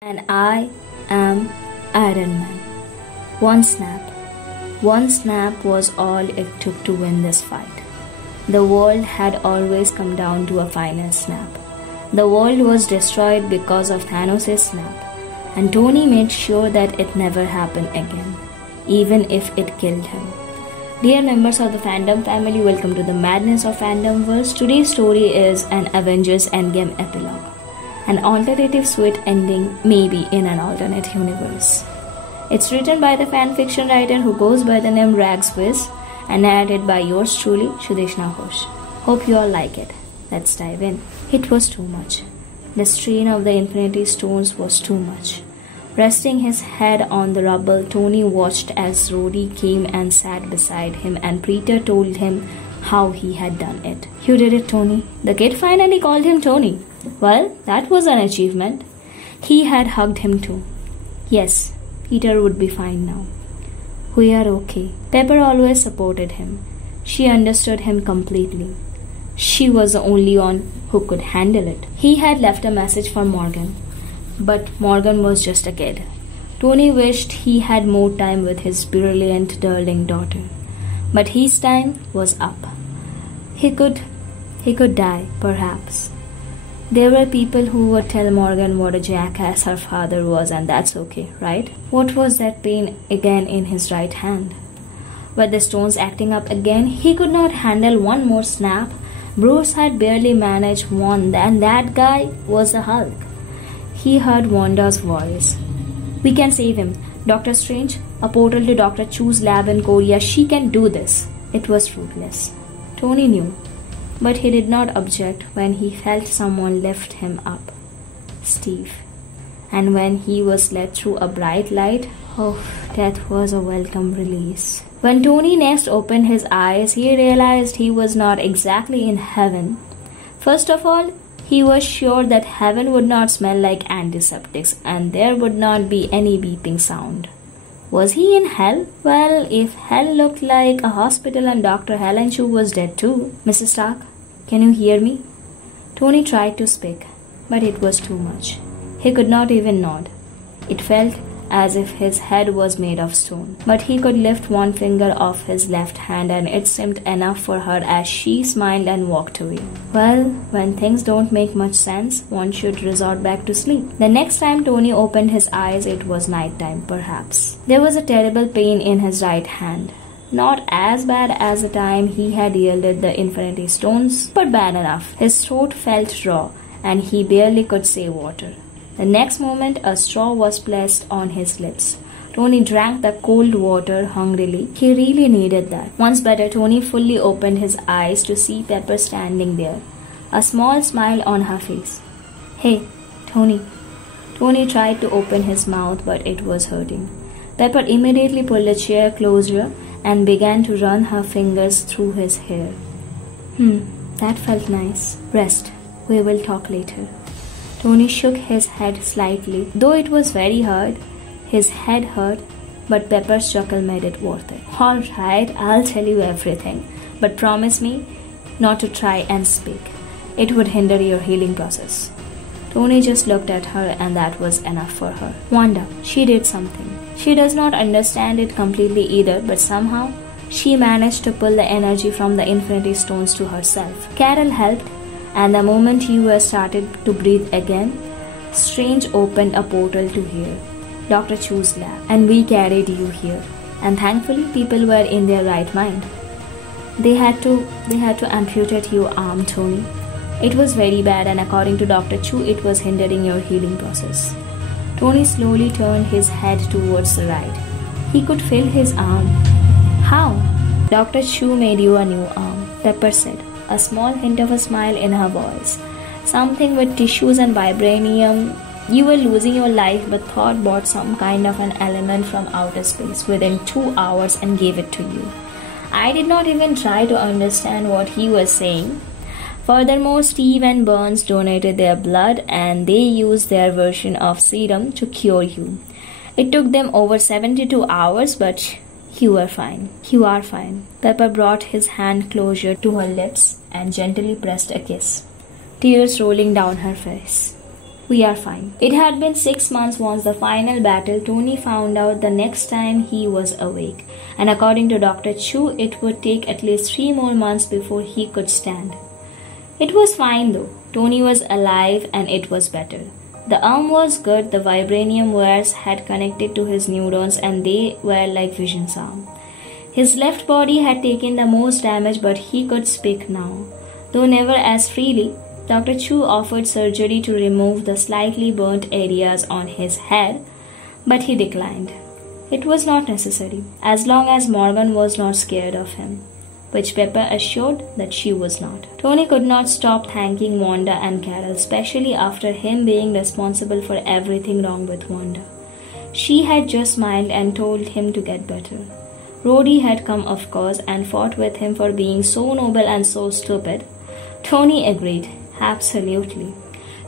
And I am Iron Man. One snap. One snap was all it took to win this fight. The world had always come down to a final snap. The world was destroyed because of Thanos' snap, and Tony made sure that it never happened again, even if it killed him. Dear members of the fandom family, welcome to the Madness of Fandomverse. Today's story is an Avengers Endgame epilogue. An alternative sweet ending, maybe in an alternate universe. It's written by the fanfiction writer who goes by the name Ragswiz and narrated by yours truly, Sudeshna Ghosh. Hope you all like it. Let's dive in. It was too much. The strain of the Infinity Stones was too much. Resting his head on the rubble, Tony watched as Rhodey came and sat beside him, and Peter told him how he had done it. You did it, Tony. The kid finally called him Tony. Well, that was an achievement. He had hugged him too. Yes, Peter would be fine now. We are okay. Pepper always supported him. She understood him completely. She was the only one who could handle it. He had left a message for Morgan, but Morgan was just a kid. Tony wished he had more time with his brilliant, darling daughter. But his time was up. He could die, perhaps. There were people who would tell Morgan what a jackass her father was, and that's okay, right? What was that pain again in his right hand? Were the stones acting up again? He could not handle one more snap. Bruce had barely managed one, and that guy was the Hulk. He heard Wanda's voice. We can save him. Dr. Strange, a portal to Dr. Chu's lab in Korea. She can do this. It was fruitless. Tony knew. But he did not object when he felt someone lift him up. Steve. And when he was led through a bright light, that was a welcome release. When Tony next opened his eyes, he realized he was not exactly in heaven. First of all, he was sure that heaven would not smell like antiseptics, and there would not be any beeping sound. Was he in hell? Well, if hell looked like a hospital and Dr. Helen Chu was dead too. Mrs. Stark, can you hear me? Tony tried to speak, but it was too much. He could not even nod. It felt as if his head was made of stone. But he could lift one finger off his left hand, and it seemed enough for her as she smiled and walked away. Well, when things don't make much sense, one should resort back to sleep. The next time Tony opened his eyes, it was night time, perhaps. There was a terrible pain in his right hand. Not as bad as the time he had yielded the Infinity Stones, but bad enough. His throat felt raw, and he barely could say water. The next moment, a straw was placed on his lips. Tony drank the cold water hungrily. He really needed that. Once better, Tony fully opened his eyes to see Pepper standing there, a small smile on her face. Hey, Tony. Tony tried to open his mouth, but it was hurting. Pepper immediately pulled a chair closer and began to run her fingers through his hair. That felt nice. Rest. We will talk later. Tony shook his head slightly. Though it was very hard, his head hurt, but Pepper's chuckle made it worth it. All right, I'll tell you everything, but promise me not to try and speak. It would hinder your healing process. Tony just looked at her, and that was enough for her. Wanda, she did something. She does not understand it completely either, but somehow she managed to pull the energy from the Infinity Stones to herself. Carol helped, and the moment you were started to breathe again, Strange opened a portal to here, Dr. Chu's lab, and we carried you here. And thankfully, people were in their right mind. They had to amputate your arm, Tony. It was very bad, and according to Dr. Chu, it was hindering your healing process. Tony slowly turned his head towards the right. He could feel his arm. How? Dr. Chu made you a new arm, Pepper said, a small hint of a smile in her voice. Something with tissues and vibranium. You were losing your life, but Thor bought some kind of an element from outer space within 2 hours and gave it to you. I did not even try to understand what he was saying. Furthermore, Steve and Burns donated their blood, and they used their version of serum to cure you. It took them over 72 hours, but you were fine. You are fine. Pepper brought his hand closer to her lips and gently pressed a kiss, tears rolling down her face. We are fine. It had been 6 months once the final battle, Tony found out the next time he was awake. And according to Dr. Chu, it would take at least 3 more months before he could stand. It was fine though. Tony was alive and it was better. The arm was good, the vibranium wires had connected to his neurons and they were like Vision's arm. His left body had taken the most damage, but he could speak now. Though never as freely, Dr. Chu offered surgery to remove the slightly burnt areas on his head, but he declined. It was not necessary, as long as Morgan was not scared of him, which Pepper assured that she was not. Tony could not stop thanking Wanda and Carol, especially after him being responsible for everything wrong with Wanda. She had just smiled and told him to get better. Rhodey had come, of course, and fought with him for being so noble and so stupid. Tony agreed, absolutely.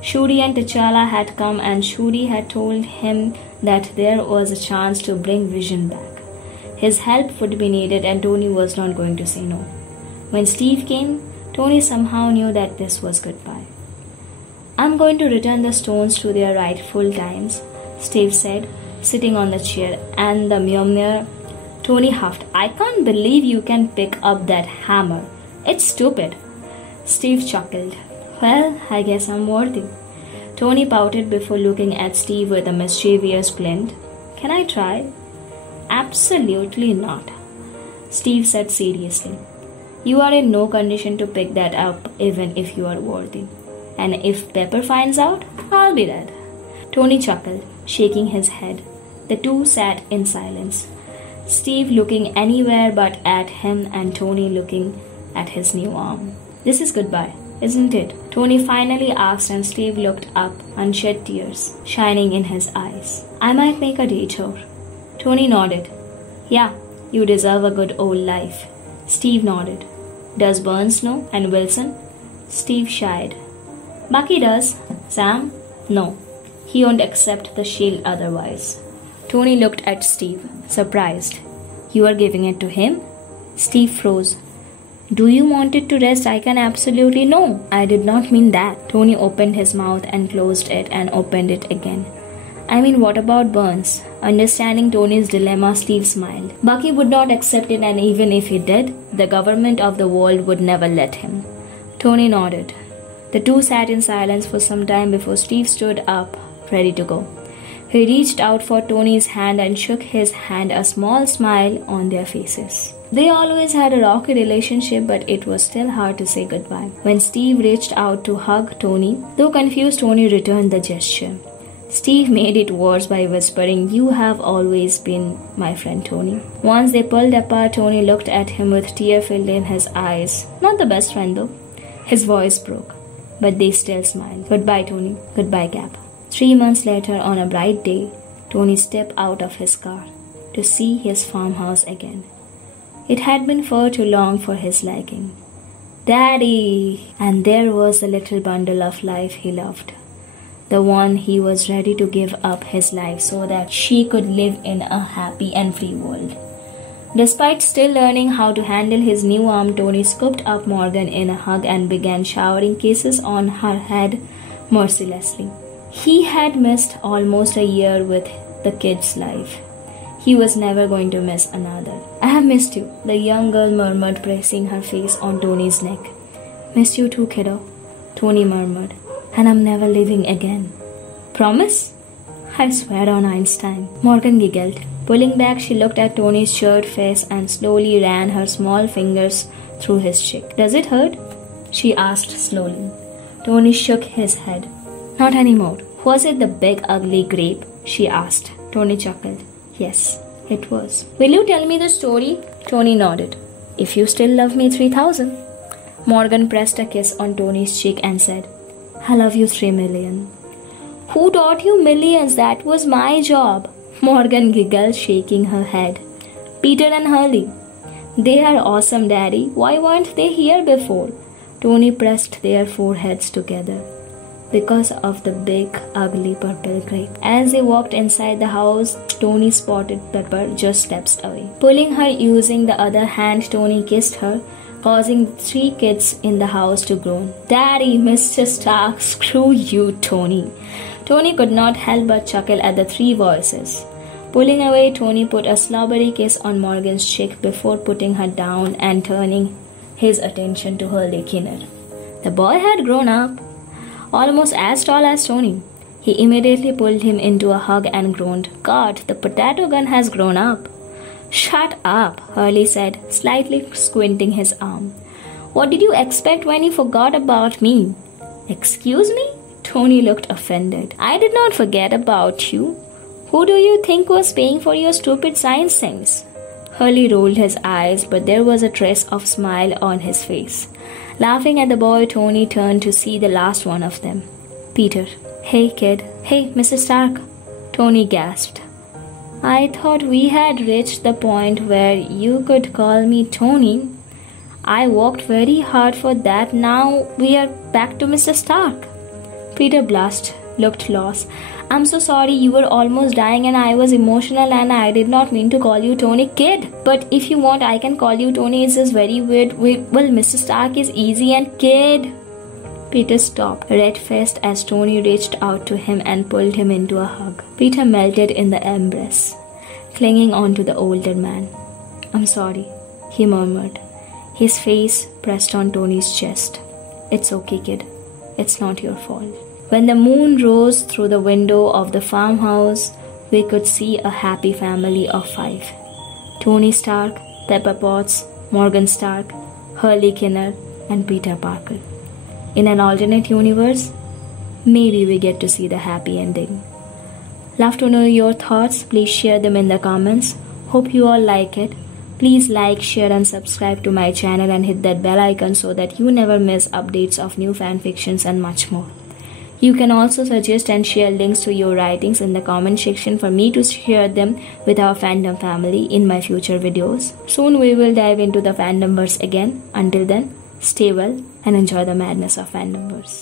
Shuri and T'Challa had come, and Shuri had told him that there was a chance to bring Vision back. His help would be needed and Tony was not going to say no. When Steve came, Tony somehow knew that this was goodbye. I'm going to return the stones to their rightful times, Steve said, sitting on the chair, and the Mjolnir. Tony huffed. I can't believe you can pick up that hammer. It's stupid. Steve chuckled. Well, I guess I'm worthy. Tony pouted before looking at Steve with a mischievous glint. Can I try? Absolutely not, Steve said seriously. You are in no condition to pick that up even if you are worthy. And if Pepper finds out, I'll be dead. Tony chuckled, shaking his head. The two sat in silence, Steve looking anywhere but at him and Tony looking at his new arm. This is goodbye, isn't it? Tony finally asked, and Steve looked up and shed tears shining in his eyes. I might make a detour. Tony nodded. Yeah, you deserve a good old life. Steve nodded. Does Burns know? And Wilson? Steve shied. Bucky does. Sam? No. He won't accept the shield otherwise. Tony looked at Steve, surprised. You are giving it to him? Steve froze. Do you want it to rest? I can absolutely no. I did not mean that. Tony opened his mouth and closed it and opened it again. I mean, what about Burns? Understanding Tony's dilemma, Steve smiled. Bucky would not accept it, and even if he did, the government of the world would never let him. Tony nodded. The two sat in silence for some time before Steve stood up, ready to go. He reached out for Tony's hand and shook his hand, a small smile on their faces. They always had a rocky relationship, but it was still hard to say goodbye. When Steve reached out to hug Tony, though confused, Tony returned the gesture. Steve made it worse by whispering, You have always been my friend, Tony. Once they pulled apart, Tony looked at him with tear filled in his eyes. Not the best friend, though. His voice broke, but they still smiled. Goodbye, Tony. Goodbye, Cap. 3 months later, on a bright day, Tony stepped out of his car to see his farmhouse again. It had been far too long for his liking. Daddy! And there was the little bundle of life he loved. The one he was ready to give up his life so that she could live in a happy and free world. Despite still learning how to handle his new arm, Tony scooped up Morgan in a hug and began showering kisses on her head mercilessly. He had missed almost a year with the kid's life. He was never going to miss another. I have missed you, the young girl murmured, pressing her face on Tony's neck. Miss you too, kiddo, Tony murmured. And I'm never leaving again. Promise? I swear on Einstein. Morgan giggled. Pulling back, she looked at Tony's shirred face and slowly ran her small fingers through his cheek. Does it hurt? She asked slowly. Tony shook his head. Not anymore. Was it the big ugly grape? She asked. Tony chuckled. Yes, it was. Will you tell me the story? Tony nodded. If you still love me 3000. Morgan pressed a kiss on Tony's cheek and said, I love you 3 million. Who taught you millions? That was my job. Morgan giggled, shaking her head. Peter and Hurley. They are awesome, Daddy. Why weren't they here before? Tony pressed their foreheads together. Because of the big, ugly purple grape. As they walked inside the house, Tony spotted Pepper just steps away. Pulling her using the other hand, Tony kissed her, causing 3 kids in the house to groan. Daddy, Mr. Stark, screw you, Tony. Tony could not help but chuckle at the three voices. Pulling away, Tony put a slobbery kiss on Morgan's cheek before putting her down and turning his attention to Hurley Kinner. The boy had grown up, almost as tall as Tony. He immediately pulled him into a hug and groaned, "God, the potato gun has grown up." "Shut up," Hurley said, slightly squinting his arm. "What did you expect when you forgot about me?" "Excuse me?" Tony looked offended. "I did not forget about you. Who do you think was paying for your stupid science things?" Hurley rolled his eyes, but there was a trace of smile on his face. Laughing at the boy, Tony turned to see the last one of them, Peter. "Hey, kid. Hey, Mr. Stark," Tony gasped. "I thought we had reached the point where you could call me Tony. I worked very hard for that. Now we are back to Mr. Stark." Peter blushed, looked lost. "I'm so sorry, you were almost dying and I was emotional and I did not mean to call you Tony. Kid, but if you want I can call you Tony. It's just very weird. Well, Mr. Stark is easy and kid." Peter stopped, red-faced, as Tony reached out to him and pulled him into a hug. Peter melted in the embrace, clinging on to the older man. "I'm sorry," he murmured, his face pressed on Tony's chest. "It's okay, kid. It's not your fault." When the moon rose through the window of the farmhouse, we could see a happy family of 5. Tony Stark, Pepper Potts, Morgan Stark, Hurley Kinner, and Peter Parker. In an alternate universe, maybe we get to see the happy ending. Love to know your thoughts. Please share them in the comments. Hope you all like it. Please like, share and subscribe to my channel and hit that bell icon so that you never miss updates of new fanfictions and much more. You can also suggest and share links to your writings in the comment section for me to share them with our fandom family in my future videos. Soon we will dive into the fandomverse again. Until then, stay well and enjoy the madness of fandomverse.